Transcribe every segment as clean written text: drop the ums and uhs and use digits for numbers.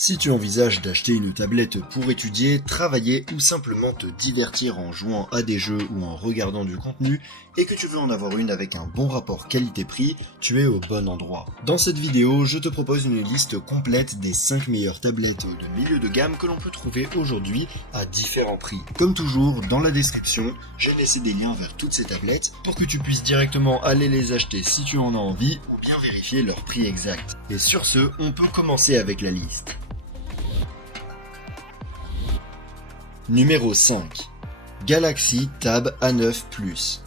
Si tu envisages d'acheter une tablette pour étudier, travailler ou simplement te divertir en jouant à des jeux ou en regardant du contenu, et que tu veux en avoir une avec un bon rapport qualité-prix, tu es au bon endroit. Dans cette vidéo, je te propose une liste complète des 5 meilleures tablettes de milieu de gamme que l'on peut trouver aujourd'hui à différents prix. Comme toujours, dans la description, j'ai laissé des liens vers toutes ces tablettes pour que tu puisses directement aller les acheter si tu en as envie ou bien vérifier leur prix exact. Et sur ce, on peut commencer avec la liste. Numéro 5. Galaxy Tab A9 Plus.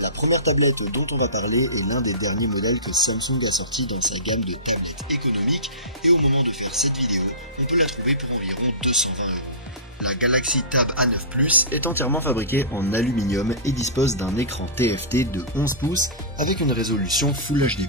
La première tablette dont on va parler est l'un des derniers modèles que Samsung a sorti dans sa gamme de tablettes économiques et au moment de faire cette vidéo, on peut la trouver pour environ 220 €. La Galaxy Tab A9 Plus est entièrement fabriquée en aluminium et dispose d'un écran TFT de 11 pouces avec une résolution Full HD+,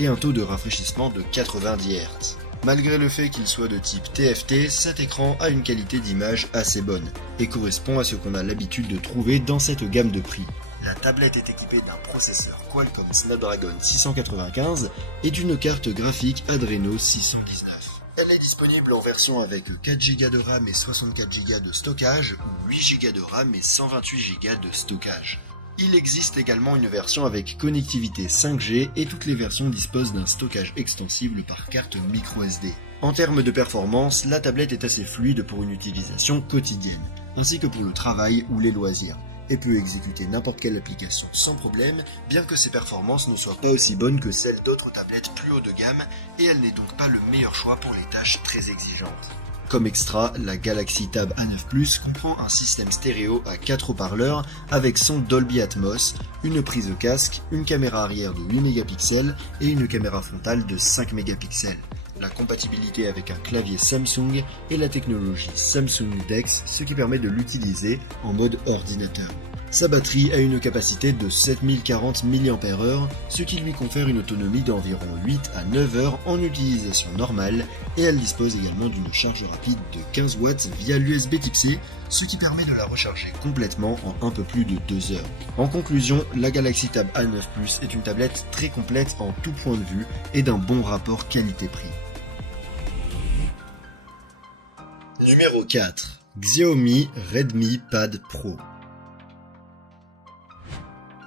et un taux de rafraîchissement de 90 Hz. Malgré le fait qu'il soit de type TFT, cet écran a une qualité d'image assez bonne et correspond à ce qu'on a l'habitude de trouver dans cette gamme de prix. La tablette est équipée d'un processeur Qualcomm Snapdragon 695 et d'une carte graphique Adreno 619. Elle est disponible en version avec 4 Go de RAM et 64 Go de stockage ou 8 Go de RAM et 128 Go de stockage. Il existe également une version avec connectivité 5G et toutes les versions disposent d'un stockage extensible par carte microSD. En termes de performance, la tablette est assez fluide pour une utilisation quotidienne, ainsi que pour le travail ou les loisirs, et peut exécuter n'importe quelle application sans problème, bien que ses performances ne soient pas aussi bonnes que celles d'autres tablettes plus haut de gamme, et elle n'est donc pas le meilleur choix pour les tâches très exigeantes. Comme extra, la Galaxy Tab A9 Plus comprend un système stéréo à 4 haut-parleurs avec son Dolby Atmos, une prise casque, une caméra arrière de 8 mégapixels et une caméra frontale de 5 mégapixels. La compatibilité avec un clavier Samsung et la technologie Samsung DeX, ce qui permet de l'utiliser en mode ordinateur. Sa batterie a une capacité de 7040 mAh, ce qui lui confère une autonomie d'environ 8 à 9 heures en utilisation normale, et elle dispose également d'une charge rapide de 15 watts via l'USB Type-C, ce qui permet de la recharger complètement en un peu plus de 2 heures. En conclusion, la Galaxy Tab A9 Plus est une tablette très complète en tout point de vue et d'un bon rapport qualité-prix. Numéro 4. Xiaomi Redmi Pad Pro.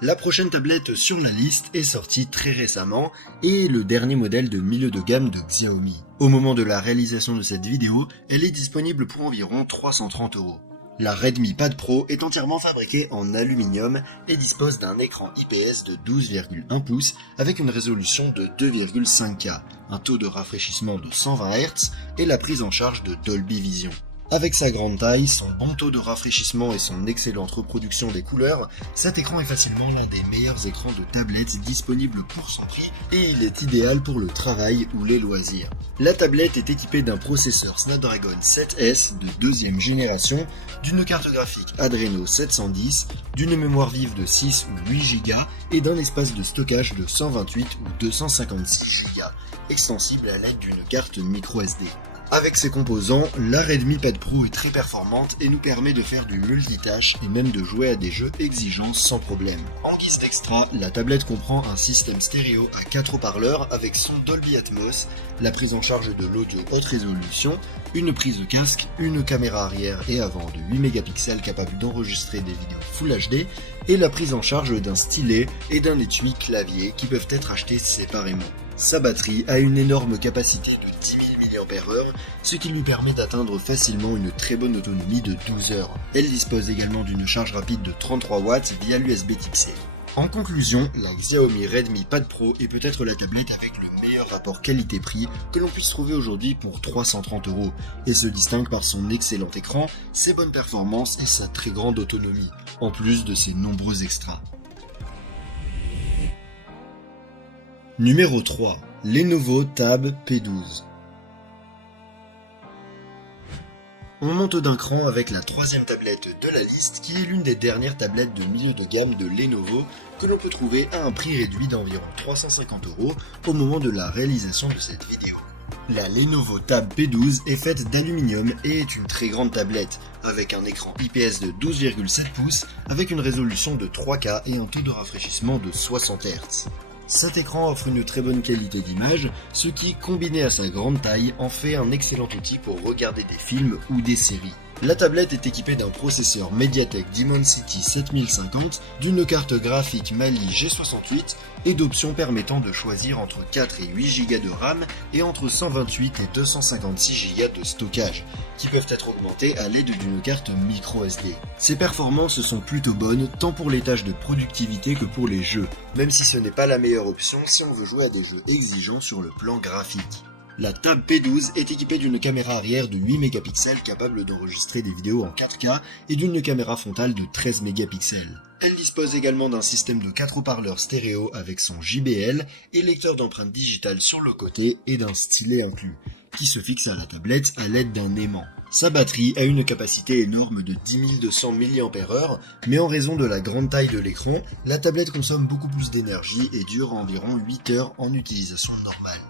La prochaine tablette sur la liste est sortie très récemment et est le dernier modèle de milieu de gamme de Xiaomi. Au moment de la réalisation de cette vidéo, elle est disponible pour environ 330 €. La Redmi Pad Pro est entièrement fabriquée en aluminium et dispose d'un écran IPS de 12,1 pouces avec une résolution de 2,5K, un taux de rafraîchissement de 120 Hz et la prise en charge de Dolby Vision. Avec sa grande taille, son bon taux de rafraîchissement et son excellente reproduction des couleurs, cet écran est facilement l'un des meilleurs écrans de tablette disponibles pour son prix et il est idéal pour le travail ou les loisirs. La tablette est équipée d'un processeur Snapdragon 7S de deuxième génération, d'une carte graphique Adreno 710, d'une mémoire vive de 6 ou 8 Go et d'un espace de stockage de 128 ou 256 Go, extensible à l'aide d'une carte microSD. Avec ses composants, la Redmi Pad Pro est très performante et nous permet de faire du multitâche et même de jouer à des jeux exigeants sans problème. En guise d'extra, la tablette comprend un système stéréo à 4 haut-parleurs avec son Dolby Atmos, la prise en charge de l'audio haute résolution, une prise de casque, une caméra arrière et avant de 8 mégapixels capable d'enregistrer des vidéos Full HD et la prise en charge d'un stylet et d'un étui clavier qui peuvent être achetés séparément. Sa batterie a une énorme capacité de 10 000 mAh, ce qui lui permet d'atteindre facilement une très bonne autonomie de 12 heures. Elle dispose également d'une charge rapide de 33 watts via l'USB Type-C. En conclusion, la Xiaomi Redmi Pad Pro est peut-être la tablette avec le meilleur rapport qualité-prix que l'on puisse trouver aujourd'hui pour 330 € et se distingue par son excellent écran, ses bonnes performances et sa très grande autonomie, en plus de ses nombreux extras. Numéro 3. Lenovo Tab P12. On monte d'un cran avec la troisième tablette de la liste qui est l'une des dernières tablettes de milieu de gamme de Lenovo que l'on peut trouver à un prix réduit d'environ 350 € au moment de la réalisation de cette vidéo. La Lenovo Tab P12 est faite d'aluminium et est une très grande tablette avec un écran IPS de 12,7 pouces avec une résolution de 3K et un taux de rafraîchissement de 60 Hz. Cet écran offre une très bonne qualité d'image, ce qui, combiné à sa grande taille, en fait un excellent outil pour regarder des films ou des séries. La tablette est équipée d'un processeur MediaTek Dimensity 7050, d'une carte graphique Mali G68 et d'options permettant de choisir entre 4 et 8 Go de RAM et entre 128 et 256 Go de stockage, qui peuvent être augmentés à l'aide d'une carte micro SD. Ces performances sont plutôt bonnes tant pour les tâches de productivité que pour les jeux, même si ce n'est pas la meilleure option si on veut jouer à des jeux exigeants sur le plan graphique. La Tab P12 est équipée d'une caméra arrière de 8 mégapixels capable d'enregistrer des vidéos en 4K et d'une caméra frontale de 13 mégapixels. Elle dispose également d'un système de 4 haut-parleurs stéréo avec son JBL et lecteur d'empreintes digitales sur le côté et d'un stylet inclus, qui se fixe à la tablette à l'aide d'un aimant. Sa batterie a une capacité énorme de 10 200 mAh, mais en raison de la grande taille de l'écran, la tablette consomme beaucoup plus d'énergie et dure environ 8 heures en utilisation normale.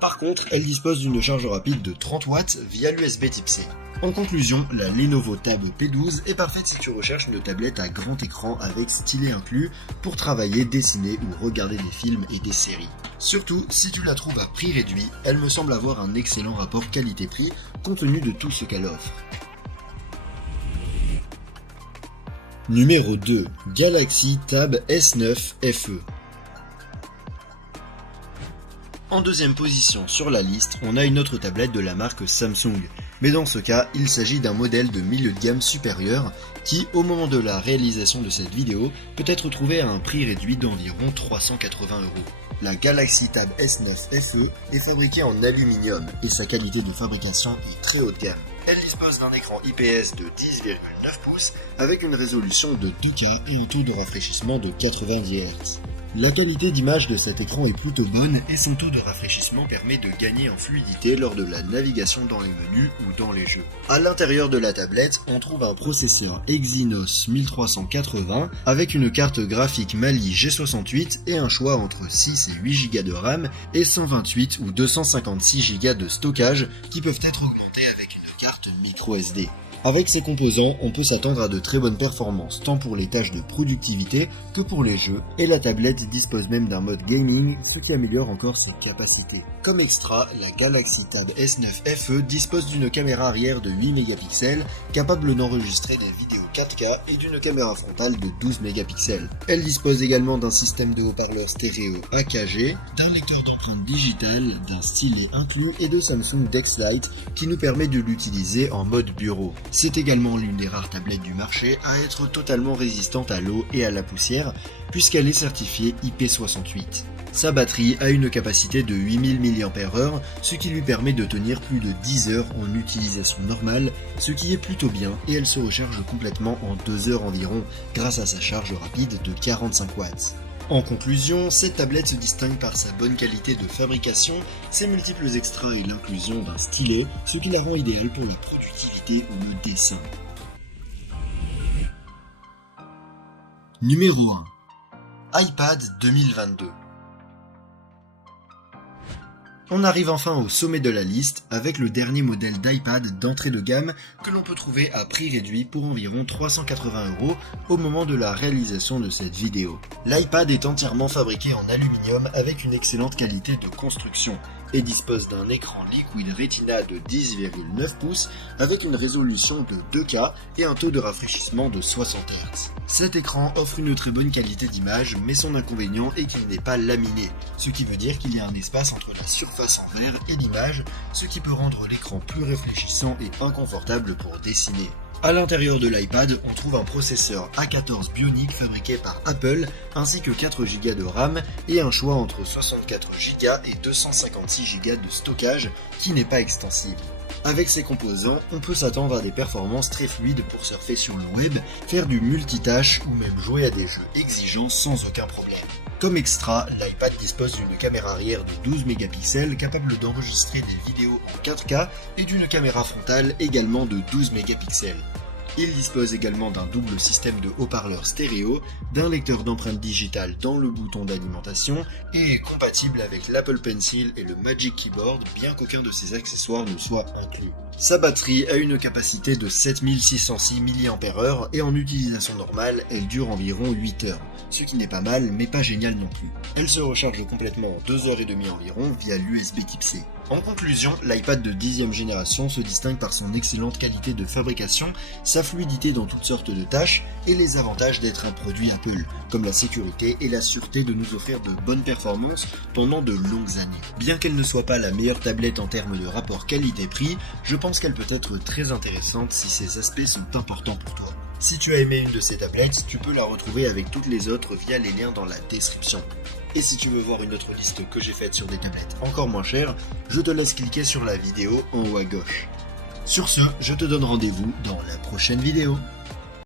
Par contre, elle dispose d'une charge rapide de 30 watts via l'USB type C. En conclusion, la Lenovo Tab P12 est parfaite si tu recherches une tablette à grand écran avec stylet inclus pour travailler, dessiner ou regarder des films et des séries. Surtout, si tu la trouves à prix réduit, elle me semble avoir un excellent rapport qualité-prix compte tenu de tout ce qu'elle offre. Numéro 2. Galaxy Tab S9 FE. En deuxième position sur la liste, on a une autre tablette de la marque Samsung. Mais dans ce cas, il s'agit d'un modèle de milieu de gamme supérieur qui, au moment de la réalisation de cette vidéo, peut être trouvé à un prix réduit d'environ 380 €. La Galaxy Tab S9 FE est fabriquée en aluminium et sa qualité de fabrication est très haut de gamme. Elle dispose d'un écran IPS de 10,9 pouces avec une résolution de 2K et un taux de rafraîchissement de 90 Hz. La qualité d'image de cet écran est plutôt bonne et son taux de rafraîchissement permet de gagner en fluidité lors de la navigation dans les menus ou dans les jeux. À l'intérieur de la tablette, on trouve un processeur Exynos 1380 avec une carte graphique Mali G68 et un choix entre 6 et 8 Go de RAM et 128 ou 256 Go de stockage qui peuvent être augmentés avec une carte micro SD. Avec ces composants, on peut s'attendre à de très bonnes performances, tant pour les tâches de productivité que pour les jeux, et la tablette dispose même d'un mode gaming, ce qui améliore encore ses capacités. Comme extra, la Galaxy Tab S9 FE dispose d'une caméra arrière de 8 mégapixels, capable d'enregistrer des vidéos 4K et d'une caméra frontale de 12 mégapixels. Elle dispose également d'un système de haut-parleurs stéréo AKG, d'un lecteur d'empreintes digitales, d'un stylet inclus et de Samsung Dex Lite qui nous permet de l'utiliser en mode bureau. C'est également l'une des rares tablettes du marché à être totalement résistante à l'eau et à la poussière, puisqu'elle est certifiée IP68. Sa batterie a une capacité de 8000 mAh, ce qui lui permet de tenir plus de 10 heures en utilisation normale, ce qui est plutôt bien, et elle se recharge complètement en 2 heures environ, grâce à sa charge rapide de 45 watts. En conclusion, cette tablette se distingue par sa bonne qualité de fabrication, ses multiples extras et l'inclusion d'un stylet, ce qui la rend idéale pour la productivité ou le dessin. Numéro 1. iPad 2022. On arrive enfin au sommet de la liste avec le dernier modèle d'iPad d'entrée de gamme que l'on peut trouver à prix réduit pour environ 380 € au moment de la réalisation de cette vidéo. L'iPad est entièrement fabriqué en aluminium avec une excellente qualité de construction et dispose d'un écran Liquid Retina de 10,9 pouces avec une résolution de 2K et un taux de rafraîchissement de 60 Hz. Cet écran offre une très bonne qualité d'image, mais son inconvénient est qu'il n'est pas laminé, ce qui veut dire qu'il y a un espace entre la surface en verre et l'image, ce qui peut rendre l'écran plus réfléchissant et inconfortable pour dessiner. À l'intérieur de l'iPad, on trouve un processeur A14 Bionic fabriqué par Apple, ainsi que 4 Go de RAM et un choix entre 64 Go et 256 Go de stockage qui n'est pas extensible. Avec ces composants, on peut s'attendre à des performances très fluides pour surfer sur le web, faire du multitâche ou même jouer à des jeux exigeants sans aucun problème. Comme extra, l'iPad dispose d'une caméra arrière de 12 mégapixels capable d'enregistrer des vidéos en 4K et d'une caméra frontale également de 12 mégapixels. Il dispose également d'un double système de haut-parleurs stéréo, d'un lecteur d'empreintes digitales dans le bouton d'alimentation et est compatible avec l'Apple Pencil et le Magic Keyboard bien qu'aucun de ces accessoires ne soit inclus. Sa batterie a une capacité de 7606 mAh et en utilisation normale, elle dure environ 8 heures, ce qui n'est pas mal mais pas génial non plus. Elle se recharge complètement en 2h30 environ via l'USB Type C. En conclusion, l'iPad de 10e génération se distingue par son excellente qualité de fabrication, sa fluidité dans toutes sortes de tâches et les avantages d'être un produit Apple, comme la sécurité et la sûreté de nous offrir de bonnes performances pendant de longues années. Bien qu'elle ne soit pas la meilleure tablette en termes de rapport qualité-prix, je pense qu'elle peut être très intéressante si ces aspects sont importants pour toi. Si tu as aimé une de ces tablettes, tu peux la retrouver avec toutes les autres via les liens dans la description. Et si tu veux voir une autre liste que j'ai faite sur des tablettes encore moins chères, je te laisse cliquer sur la vidéo en haut à gauche. Sur ce, je te donne rendez-vous dans la prochaine vidéo.